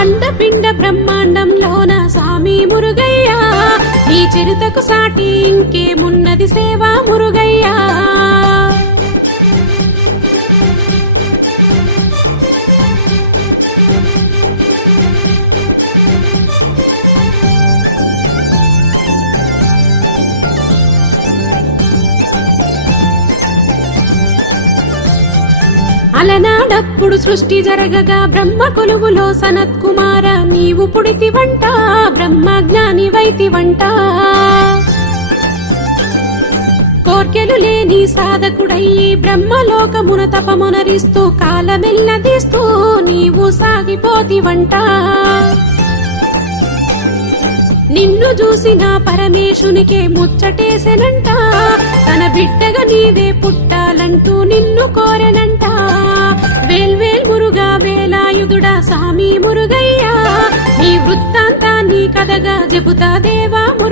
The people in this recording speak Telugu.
అండపిండ బ్రహ్మాండంలోన సామి మురుగయ్యా, నీ చరితకు సాటి ఇంకేమున్నది సేవా మురుగయ్యా. అలనాడప్పుడు సృష్టి జరగగా బ్రహ్మ కొలువులో సనత్ కుమార నీవు పుడితివంట, బ్రహ్మజ్ఞాని వైతివంట. కోర్కెలు లేని సాధకుడయ్యి బ్రహ్మలోకమున తపమునరిస్తూ కాలమెల్లదీస్తూ నీవు సాగిపోతివంట. నిన్ను చూసిన పరమేశునికే ముచ్చటేసెనంట, తన బిడ్డగా నీవే పుట్టాలంటూ నిన్ను కోరెనంట. వేల్వేల్ మురుగా వేలాయుధుడా సామి మురుగయ్యా, నీ వృత్తాంతాన్ని కథగా చెబుతా దేవా మురుగయ్యా.